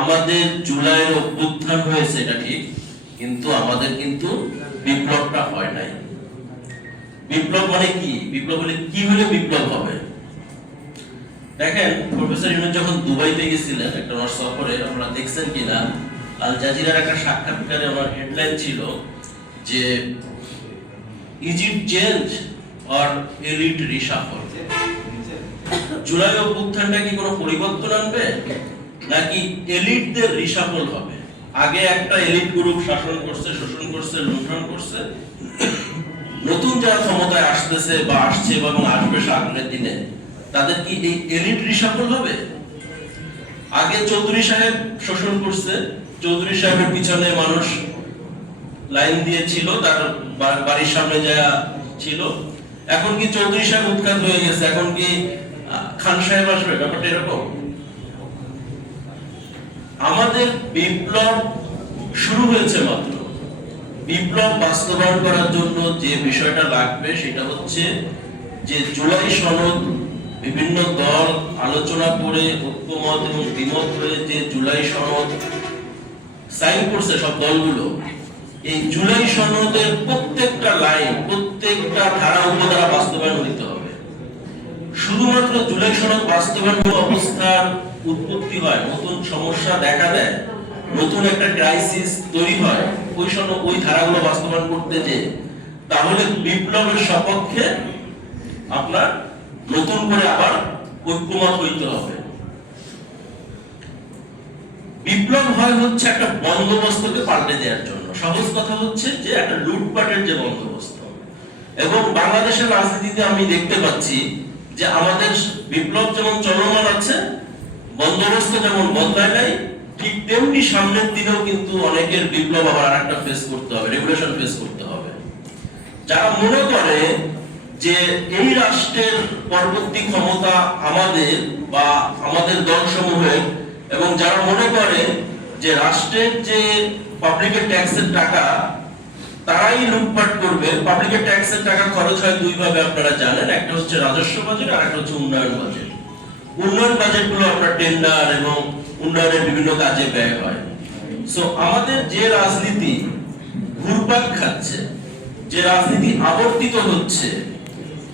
আমাদের জুলাইয়ের অভ্যুত্থান হয়েছে, এটা ঠিক, কিন্তু আমাদের কিন্তু বিপ্লবটা হয় নাই। বিপ্লব মানে কি? বিপ্লব বলে কি হলে বিপ্লব হবে? দেখেন, প্রফেসর ইউনুস যখন দুবাইতে গেছিলেন একটা আমার সফরে দেখছেন কিনা, আল জাজিরার একটা সাক্ষাৎকারে আমার হেডলাইন ছিল যে Egypt change or elite reshuffle July অভ্যুত্থানটা কি কোনো পরিবর্তন আনবে? নাকি এলিটদের রিশাফল হবে? আগে একটা এলিট গ্রুপ শাসন করছে, শোষণ করছে, লুণ্ঠন করছে। নতুন যারা ক্ষমতায় আসতেছে বা আসছে এবং আসবে সামনের দিনে, তাদের কি এই এলিট রিশাফল হবে? আগে চৌধুরী সাহেব শোষণ করছে, চৌধুরী সাহেবের পিছনে মানুষ লাইন দিয়েছিল, তার বাড়ির সামনে যা ছিল। এখন কি চৌধুরী সাহেব উৎখাত হয়ে গেছে? এখন কি খান সাহেব আসবে? ব্যাপারটা এরকম? আমাদের বিপ্লব শুরু হয়েছে মাত্র। বিপ্লব বাস্তবায়ন করার জন্য যে বিষয়টা লাগবে সেটা হচ্ছে যে জুলাই সনদ বিভিন্ন দল আলোচনা করে, ঐক্যমত এবং দ্বিমত হয়ে যে জুলাই সনদ সাইন করছে সব দলগুলো, এই জুলাই সনদের প্রত্যেকটা লাইন, প্রত্যেকটা ধারা হবে শুধুমাত্র জুলাই সনদ বাস্তবায়ন অবস্থার উৎপত্তি হয়, নতুন সমস্যা দেখা দেয়, নতুন একটা ক্রাইসিস তৈরি হয়, ওই সন ওই ধারাগুলো বাস্তবায়ন করতে যে, তাহলে বিপ্লবের সপক্ষে আপনার নতুন করে আবার ঐক্যমত হইতে হবে। বিপ্লব হয় হচ্ছে একটা বন্দোবস্তকে পাল্টে দেওয়ার জন্য। সহজ কথা হচ্ছে যে, একটা লুটপাটের যে বন্দোবস্ত। এবং বাংলাদেশের রাজনীতিতে আমি দেখতে পাচ্ছি যে আমাদের বিপ্লব যেমন চলমান আছে, বন্দোবস্ত যেমন বদলায় নাই, ঠিক তেমনি সামনের দিনেও কিন্তু অনেকের বিপ্লব আবার আরেকটা ফেস করতে হবে রেগুলেশন ফেস করতে হবে। যারা মনে করে যে এই রাষ্ট্রের পরবর্তী ক্ষমতা আমাদের বা আমাদের দল দলসমূহের এবং যারা মনে করে যে রাষ্ট্রের যে পাবলিকের ট্যাক্সের টাকা তারাই লুটপাট করবে। পাবলিকের ট্যাক্সের টাকা খরচ হয় দুই ভাবে আপনারা জানেন। একটা হচ্ছে রাজস্ব বাজেট আর একটা হচ্ছে উন্নয়ন বাজেট উন্নয়ন বাজেটগুলো আপনার টেন্ডার এবং উন্নয়নের বিভিন্ন কাজে ব্যয় হয়। সো আমাদের যে রাজনীতি ঘুরপাক খাচ্ছে, যে রাজনীতি আবর্তিত হচ্ছে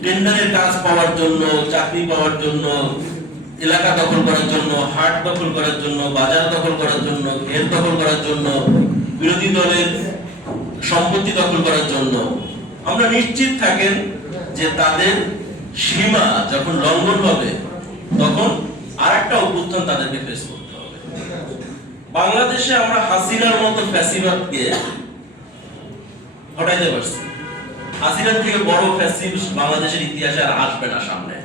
টেন্ডারের কাজ পাওয়ার জন্য, চাকরি পাওয়ার জন্য, এলাকা দখল করার জন্য, হাট দখল করার জন্য, বাজার দখল করার জন্য ঘের দখল করার জন্য, বিরোধী দলের সম্পত্তি দখল করার জন্য। আমরা নিশ্চিত থাকেন যে তাদের সীমা যখন লঙ্ঘন হবে, তখন আরেকটা অভ্যুত্থান তাদেরকে ফেস করতে হবে। বাংলাদেশে আমরা হাসিনার মতো ফ্যাসিবাদকে হটাইতে পারছি। হাসিনার থেকে বড় ফ্যাসিস্ট বাংলাদেশের ইতিহাসে আর আসবে না সামনে।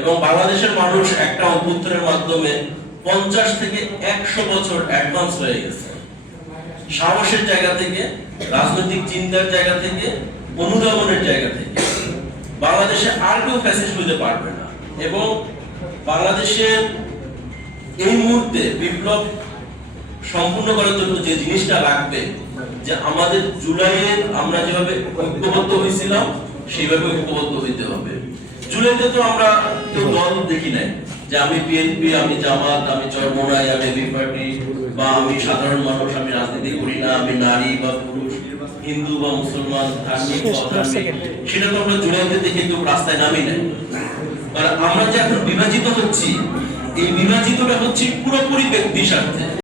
এবং বাংলাদেশের মানুষ একটা অভ্যুত্থানের মাধ্যমে পঞ্চাশ থেকে একশো বছর অ্যাডভান্স হয়ে গেছে। সাহসের জায়গা থেকে, রাজনৈতিক চিন্তার জায়গা থেকে, অনুধাবনের জায়গা থেকে। বাংলাদেশে আর কেউ ফ্যাসিস্ট হইতে পারবে না। এবং বাংলাদেশের এই মুহূর্তে বিপ্লব সম্পূর্ণ করার জন্য যে জিনিসটা লাগবে, যে আমাদের জুলাইয়ে আমরা যেভাবে ঐক্যবদ্ধ হয়েছিলাম, সেইভাবে ঐক্যবদ্ধ হইতে হবে। জুলাইতে তো আমরা কেউ দল দেখি নাই। যে আমি বিএনপি আমি জামাত আমি চরমোনাই আমি পার্টি বা আমি সাধারণ মানুষ আমি রাজনীতি করি না আমি নারী বা পুরুষ হিন্দু বা মুসলমান ধার্মিক সেটা তো আমরা জুড়ে কিন্তু রাস্তায় নামি নাই আর আমরা যে এখন বিভাজিত হচ্ছি এই বিভাজিতটা হচ্ছে পুরোপুরি ব্যক্তি স্বার্থে